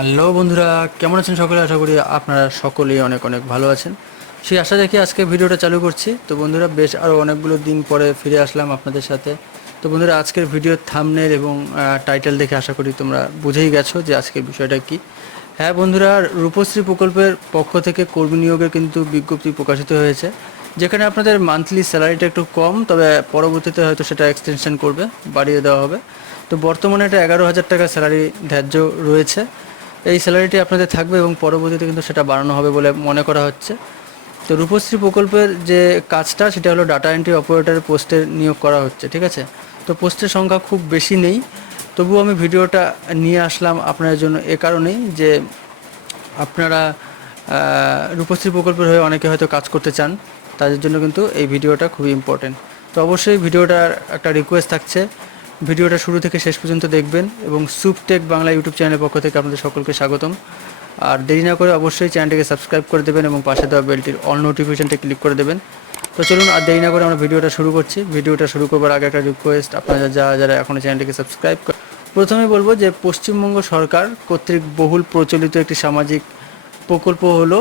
Hello বন্ধুরা, কেমন আছেন সকলে? আশা করি আপনারা সকলেই অনেক অনেক ভালো আছেন। সেই আশা রেখে আজকে ভিডিওটা চালু করছি। তো বন্ধুরা, বেশ আরও অনেকগুলো দিন পরে ফিরে আসলাম আপনাদের সাথে। তো বন্ধুরা, আজকের ভিডিওর থাম্বনেল এবং টাইটেল দেখে আশা করি তোমরা বুঝেই গেছো যে আজকের বিষয়টা কী। হ্যাঁ বন্ধুরা, রূপশ্রী প্রকল্পের পক্ষ থেকে কর্মী নিয়োগের কিন্তু বিজ্ঞপ্তি প্রকাশিত হয়েছে, যেখানে আপনাদের মান্থলি স্যালারিটা একটু কম, তবে পরবর্তীতে হয়তো সেটা এক্সটেনশন করবে, বাড়িয়ে দেওয়া হবে। তো বর্তমানে এটা 11,000 টাকা স্যালারি ধার্য রয়েছে। এই স্যালারিটি আপনাদের থাকবে এবং পরবর্তীতে কিন্তু সেটা বাড়ানো হবে বলে মনে করা হচ্ছে। তো রূপশ্রী প্রকল্পের যে কাজটা, সেটা হলো ডাটা এন্ট্রি অপারেটর পোস্টে নিয়োগ করা হচ্ছে, ঠিক আছে। তো পোস্টের সংখ্যা খুব বেশি নেই, তবুও আমি ভিডিওটা নিয়ে আসলাম আপনাদের জন্য এ কারণেই যে আপনারা রূপশ্রী প্রকল্পের হয়ে অনেকে হয়তো কাজ করতে চান, তাদের জন্য কিন্তু এই ভিডিওটা খুবই ইম্পর্টেন্ট। তো অবশ্যই ভিডিওটার একটা রিকোয়েস্ট থাকছে, ভিডিওটা শুরু থেকে শেষ পর্যন্ত দেখবেন এবং সুপটেক বাংলা ইউটিউব চ্যানেলের পক্ষ থেকে আপনাদের সকলকে স্বাগতম। আর দেরি না করে অবশ্যই চ্যানেলটিকে সাবস্ক্রাইব করে দেবেন এবং পাশে দেওয়া বেলটির অল নোটিফিকেশনটা ক্লিক করে দেবেন। তো চলুন, আর দেরি না করে আমরা ভিডিওটা শুরু করছি। ভিডিওটা শুরু করবার আগে একটা রিকোয়েস্ট, আপনারা যারা এখনও চ্যানেলটিকে সাবস্ক্রাইব করে, প্রথমে বলবো যে পশ্চিমবঙ্গ সরকার কর্তৃক বহুল প্রচলিত একটি সামাজিক প্রকল্প হলো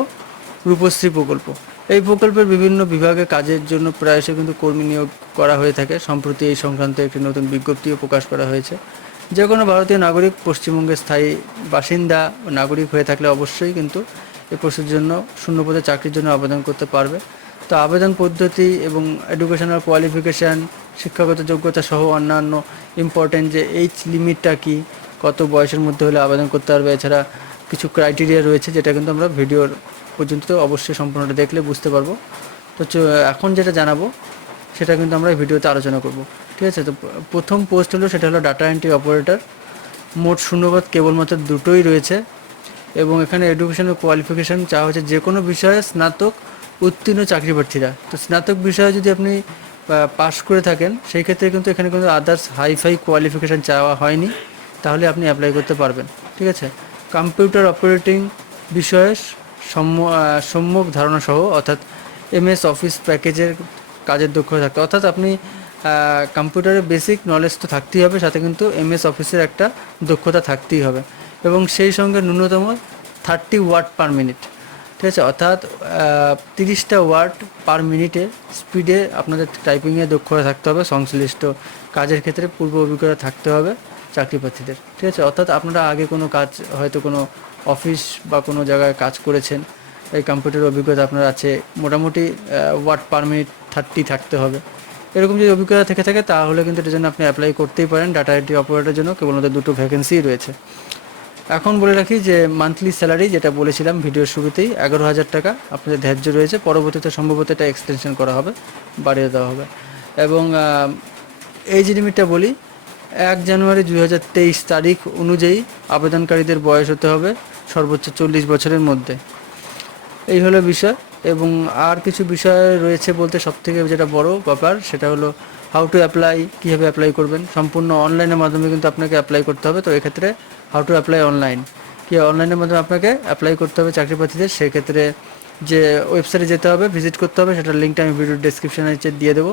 রূপশ্রী প্রকল্প। এই প্রকল্পের বিভিন্ন বিভাগে কাজের জন্য প্রায়শই কিন্তু কর্মী নিয়োগ করা হয়ে থাকে। সম্প্রতি এই সংক্রান্ত একটি নতুন বিজ্ঞপ্তিও প্রকাশ করা হয়েছে। যে কোনো ভারতীয় নাগরিক পশ্চিমবঙ্গের স্থায়ী বাসিন্দা ও নাগরিক হয়ে থাকলে অবশ্যই কিন্তু এই পোস্টের জন্য শূন্যপদে চাকরির জন্য আবেদন করতে পারবে। তো আবেদন পদ্ধতি এবং এডুকেশনাল কোয়ালিফিকেশান, শিক্ষাগত যোগ্যতা সহ অন্যান্য ইম্পর্টেন্ট যে এইজ লিমিটটা কি, কত বয়সের মধ্যে হলে আবেদন করতে পারবে, এছাড়া কিছু ক্রাইটেরিয়া রয়েছে, যেটা কিন্তু আমরা ভিডিওর পর্যন্ত অবশ্যই সম্পূর্ণটা দেখলে বুঝতে পারবো। তো এখন যেটা জানাবো সেটা কিন্তু আমরা এই ভিডিওতে আলোচনা করব, ঠিক আছে। তো প্রথম পোস্ট হলো, সেটা হলো ডাটা এন্ট্রি অপারেটর। মোট শূন্যপদ কেবলমাত্র দুটোই রয়েছে এবং এখানে এডুকেশনাল কোয়ালিফিকেশান চাওয়া হচ্ছে যে কোনো বিষয়ে স্নাতক উত্তীর্ণ চাকরি প্রার্থীরা। তো স্নাতক বিষয়ে যদি আপনি পাশ করে থাকেন, সেই ক্ষেত্রে কিন্তু এখানে কিন্তু আদার্স হাইফাই কোয়ালিফিকেশান চাওয়া হয়নি, তাহলে আপনি অ্যাপ্লাই করতে পারবেন, ঠিক আছে। কম্পিউটার অপারেটিং বিষয়ে সম্যক ধারণা সহ, অর্থাৎ এমএস অফিস প্যাকেজের কাজের দক্ষতা থাকতে, অর্থাৎ আপনি কম্পিউটারের বেসিক নলেজ তো থাকতেই হবে, সাথে কিন্তু এমএস অফিসের একটা দক্ষতা থাকতেই হবে এবং সেই সঙ্গে ন্যূনতম 30 ওয়ার্ড পার মিনিট, ঠিক আছে। অর্থাৎ 30টা ওয়ার্ড পার মিনিটে স্পিডে আপনাদের টাইপিংয়ে দক্ষতা থাকতে হবে। সংশ্লিষ্ট কাজের ক্ষেত্রে পূর্ব অভিজ্ঞতা থাকতে হবে চাকরি প্রার্থীদের, ঠিক আছে। অর্থাৎ আপনারা আগে কোনো কাজ, হয়তো কোনো অফিস বা কোনো জায়গায় কাজ করেছেন, এই কম্পিউটার অভিজ্ঞতা আপনার আছে, মোটামুটি ওয়ার্ড পার মিনিট 30 থাকতে হবে। এরকম যদি অভিজ্ঞতা থেকে থাকে, তাহলে কিন্তু এটার জন্য আপনি অ্যাপ্লাই করতেই পারেন। ডাটা এন্ট্রি অপারেটরের জন্য কেবলমাত্র দুটো ভ্যাকেন্সিই রয়েছে। এখন বলে রাখি যে মান্থলি স্যালারি, যেটা বলেছিলাম ভিডিওর শুরুতেই, 11,000 টাকা আপনাদের ধার্য রয়েছে। পরবর্তীতে সম্ভবত এটা এক্সটেনশন করা হবে, বাড়িয়ে দেওয়া হবে। এবং এজ লিমিটটা বলি, 1 জানুয়ারি 2023 তারিখ অনুযায়ী আবেদনকারীদের বয়স হতে হবে সর্বোচ্চ 40 বছরের মধ্যে। এই হলো বিষয়। এবং আর কিছু বিষয় রয়েছে বলতে, সবথেকে যেটা বড় ব্যাপার সেটা হলো হাউ টু অ্যাপ্লাই, কীভাবে অ্যাপ্লাই করবেন। সম্পূর্ণ অনলাইনের মাধ্যমে কিন্তু আপনাকে অ্যাপ্লাই করতে হবে। তো এক্ষেত্রে হাউ টু অ্যাপ্লাই অনলাইন, কি অনলাইনের মাধ্যমে আপনাকে অ্যাপ্লাই করতে হবে চাকরি প্রার্থীদের। সেক্ষেত্রে যে ওয়েবসাইটে যেতে হবে, ভিজিট করতে হবে, সেটার লিঙ্কটা আমি ভিডিওর ডেসক্রিপশানে দিয়ে দেবো।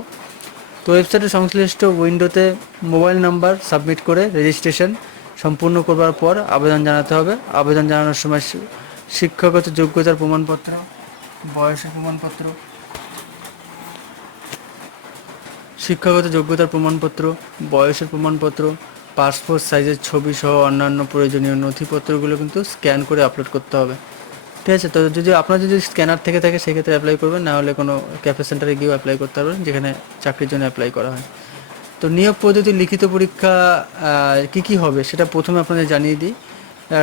তো ওয়েবসাইটের সংশ্লিষ্ট উইন্ডোতে মোবাইল নাম্বার সাবমিট করে রেজিস্ট্রেশন সম্পূর্ণ করবার পর আবেদন জানাতে হবে। আবেদন জানানোর সময় শিক্ষাগত যোগ্যতার প্রমাণপত্র, বয়সের প্রমাণপত্র, শিক্ষাগত যোগ্যতার প্রমাণপত্র, বয়সের প্রমাণপত্র, পাসপোর্ট সাইজের ছবি সহ অন্যান্য প্রয়োজনীয় নথিপত্রগুলো কিন্তু স্ক্যান করে আপলোড করতে হবে, ঠিক আছে। তো যদি আপনার যদি স্ক্যানার থেকে থাকে, সেক্ষেত্রে অ্যাপ্লাই করবেন, না হলে কোনো ক্যাফে সেন্টারে গিয়েও অ্যাপ্লাই করতে পারবেন, যেখানে চাকরির জন্য অ্যাপ্লাই করা হয়। তো নিয়োগ পদ্ধতি, লিখিত পরীক্ষা কী হবে সেটা প্রথমে আপনাদের জানিয়ে দিই।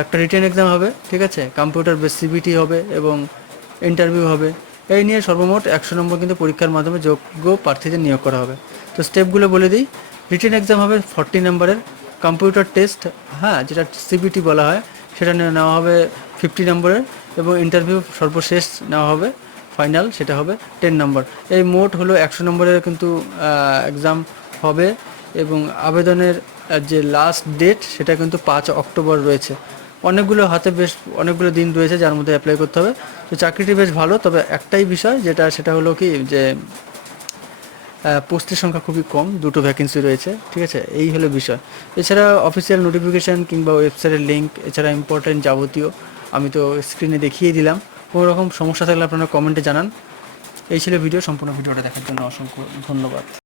একটা রিটেন এক্সাম হবে, ঠিক আছে, কম্পিউটার বেস সিবিটি হবে এবং ইন্টারভিউ হবে। এই নিয়ে সর্বমোট 100 নম্বর কিন্তু পরীক্ষার মাধ্যমে যোগ্য প্রার্থীদের নিয়োগ করা হবে। তো স্টেপগুলো বলে দিই। রিটেন এক্সাম হবে 40 নম্বরের, কম্পিউটার টেস্ট, হ্যাঁ, যেটা সিবিটি বলা হয়, সেটা নেওয়া হবে 50 নম্বরের এবং ইন্টারভিউ সর্বশেষ নেওয়া হবে ফাইনাল, সেটা হবে 10 নম্বর। এই মোট হলো 100 নম্বরের কিন্তু এক্সাম হবে। এবং আবেদনের যে লাস্ট ডেট, সেটা কিন্তু 5 অক্টোবর রয়েছে। অনেকগুলো হাতে বেশ অনেকগুলো দিন রয়েছে যার মধ্যে অ্যাপ্লাই করতে হবে। তো চাকরিটি বেশ ভালো, তবে একটাই বিষয় যেটা, সেটা হলো কি যে পোস্টের সংখ্যা খুবই কম, 2টো ভ্যাকেন্সি রয়েছে, ঠিক আছে, এই হলো বিষয়। এছাড়া অফিসিয়াল নোটিফিকেশান কিংবা ওয়েবসাইটের লিঙ্ক, এছাড়া ইম্পর্টেন্ট যাবতীয় আমি তো স্ক্রিনে দেখিয়ে দিলাম। কোনো রকম সমস্যা থাকলে আপনারা কমেন্টে জানান। এই ছিল ভিডিও, সম্পূর্ণ ভিডিওটা দেখার জন্য অসংখ্য ধন্যবাদ।